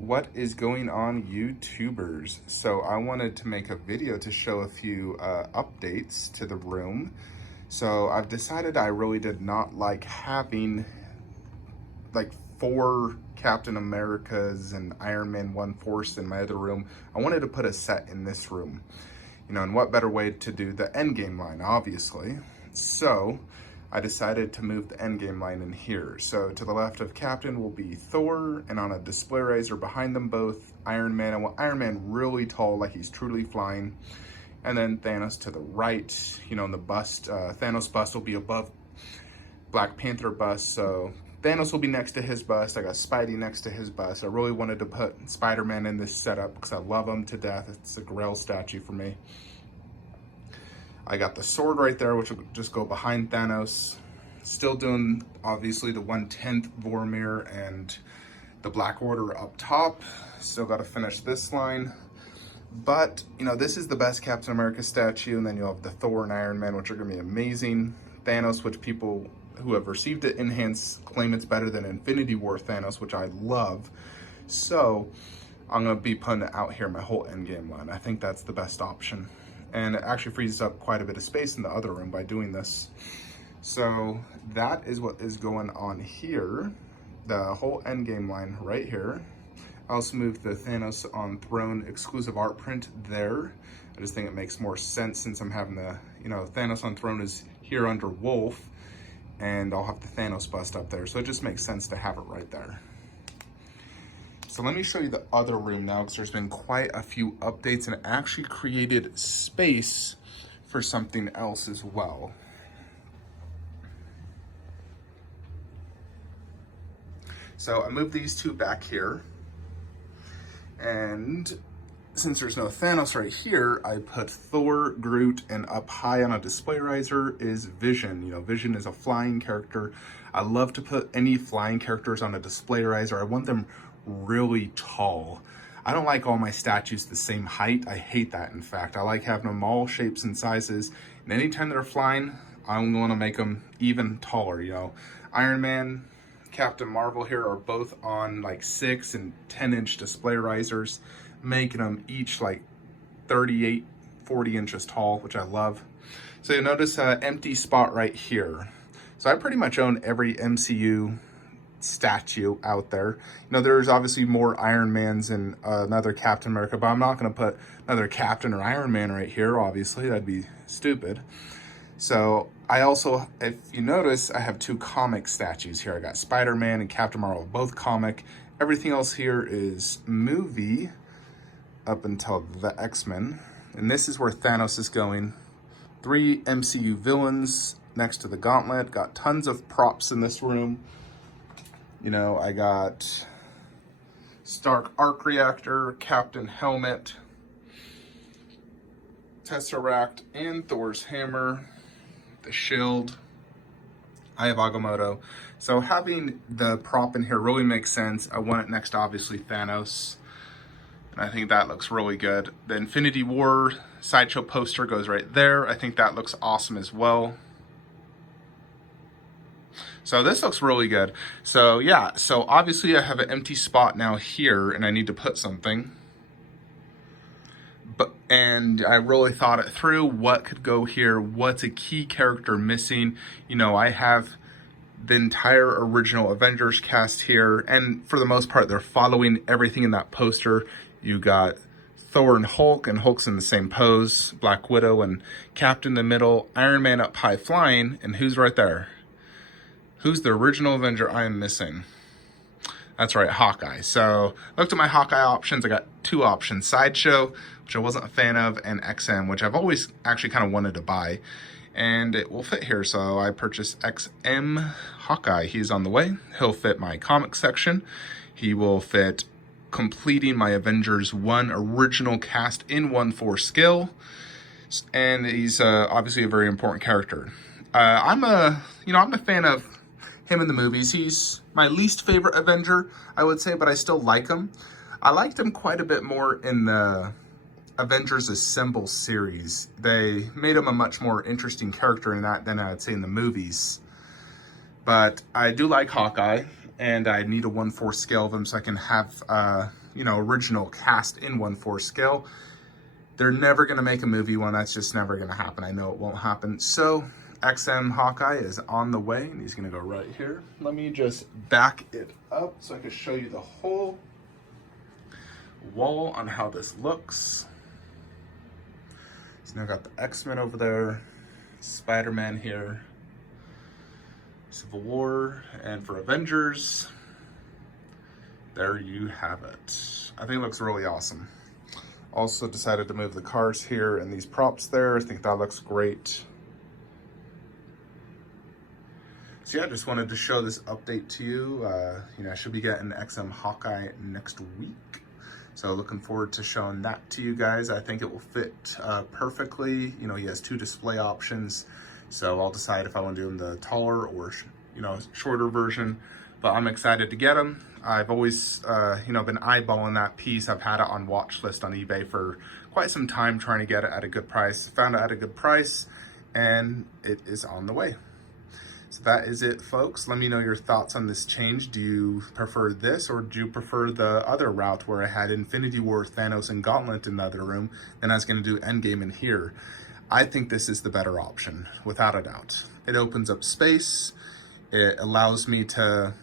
What is going on, YouTubers? So I wanted to make a video to show a few updates to the room. So I've decided I really did not like having like 4 Captain Americas and Iron Man 1/4 in my other room. I wanted to put a set in this room. You know, and what better way to do the Endgame line, obviously. So I decided to move the Endgame line in here. So to the left of Captain will be Thor, and on a display riser behind them both, Iron Man. I want Iron Man really tall, like he's truly flying. And then Thanos to the right, you know, in the bust. Thanos bust will be above Black Panther bust, so Thanos will be next to his bust. I got Spidey next to his bust. I really wanted to put Spider-Man in this setup because I love him to death. It's a Grail statue for me. I got the sword right there, which will just go behind Thanos. Still doing, obviously, the 1/10 Vormir and the Black Order up top. Still got to finish this line. But, you know, this is the best Captain America statue, and then you'll have the Thor and Iron Man, which are going to be amazing. Thanos, which people who have received it enhanced claim it's better than Infinity War Thanos, which I love. So I'm going to be putting it out here, my whole Endgame line. I think that's the best option. And it actually frees up quite a bit of space in the other room by doing this. So that is what is going on here. The whole Endgame line right here. I also moved the Thanos on Throne exclusive art print there. I just think it makes more sense since I'm having the, you know, Thanos on Throne is here under Wolf, and I'll have the Thanos bust up there. So it just makes sense to have it right there. So let me show you the other room now, because there's been quite a few updates and it actually created space for something else as well. So I moved these two back here. And since there's no Thanos right here, I put Thor, Groot, and up high on a display riser is Vision. You know, Vision is a flying character. I love to put any flying characters on a display riser. I want them really tall. I don't like all my statues the same height. I hate that, in fact. I like having them all shapes and sizes. And anytime they're flying, I'm going to make them even taller, you know. Iron Man, Captain Marvel here are both on like 6 and 10-inch display risers, making them each like 38, 40 inches tall, which I love. So you'll notice an empty spot right here. So I pretty much own every MCU statue out there. You know, there's obviously more Iron Mans and another Captain America, but I'm not going to put another Captain or Iron Man right here, obviously. That'd be stupid. So I also, if you notice, I have 2 comic statues here. I got Spider-Man and Captain Marvel, both comic. Everything else here is movie up until the X-Men. And this is where Thanos is going. 3 MCU villains next to the gauntlet. Got tons of props in this room. You know, I got Stark Arc Reactor, Captain Helmet, Tesseract, and Thor's Hammer. The shield. I have Agamotto. So having the prop in here really makes sense. I want it next to obviously Thanos. And I think that looks really good. The Infinity War sideshow poster goes right there. I think that looks awesome as well. So this looks really good. So yeah, so obviously I have an empty spot now here and I need to put something. And I really thought it through, what could go here, what's a key character missing. You know, I have the entire original Avengers cast here, and for the most part, they're following everything in that poster. You got Thor and Hulk's in the same pose, Black Widow and Captain in the middle, Iron Man up high flying, and who's right there? Who's the original Avenger I am missing? That's right, Hawkeye. So I looked at my Hawkeye options. I got 2 options, Sideshow, which I wasn't a fan of, and XM, which I've always actually kind of wanted to buy. And it will fit here, so I purchased XM Hawkeye. He's on the way. He'll fit my comic section. He will fit completing my Avengers 1 original cast in 1/4 scale. And he's obviously a very important character. I'm a fan of him in the movies. He's my least favorite Avenger, I would say, but I still like him. I liked him quite a bit more in the Avengers Assemble series. They made him a much more interesting character in that than I'd say in the movies. But I do like Hawkeye, and I need a 1/4 scale of them so I can have, you know, original cast in 1/4 scale. They're never gonna make a movie one. That's just never gonna happen. I know it won't happen. So XM Hawkeye is on the way, and he's gonna go right here. Let me just back it up so I can show you the whole wall on how this looks. So now I got the X-Men over there, Spider-Man here, Civil War, and for Avengers, there you have it. I think it looks really awesome. Also decided to move the cars here and these props there. I think that looks great. So yeah, I just wanted to show this update to you. You know, I should be getting XM Hawkeye next week. So looking forward to showing that to you guys. I think it will fit perfectly. You know, he has 2 display options. So I'll decide if I want to do him the taller or, you know, shorter version. But I'm excited to get him. I've always, you know, been eyeballing that piece. I've had it on watch list on eBay for quite some time, trying to get it at a good price. Found it at a good price, and it is on the way. So that is it, folks. Let me know your thoughts on this change. Do you prefer this, or do you prefer the other route where I had Infinity War, Thanos, and Gauntlet in the other room, then I was going to do Endgame in here? I think this is the better option, without a doubt. It opens up space. It allows me to,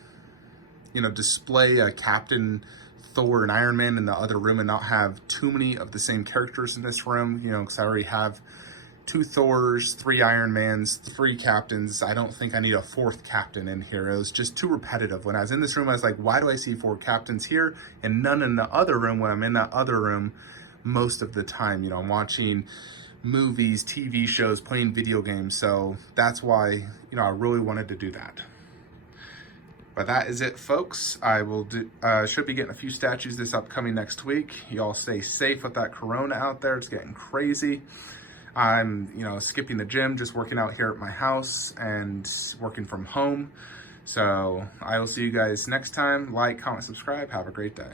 you know, display a Captain, Thor, and Iron Man in the other room and not have too many of the same characters in this room, you know, because I already have 2 Thors, 3 Iron Mans, 3 Captains. I don't think I need a 4th Captain in here. It was just too repetitive. When I was in this room, I was like, why do I see 4 Captains here and none in the other room when I'm in that other room most of the time? You know, I'm watching movies, TV shows, playing video games. So that's why, you know, I really wanted to do that. But that is it, folks. I will do, should be getting a few statues this upcoming next week. Y'all stay safe with that corona out there. It's getting crazy. I'm, you know, skipping the gym, just working out here at my house and working from home. So I will see you guys next time. Like, comment, subscribe. Have a great day.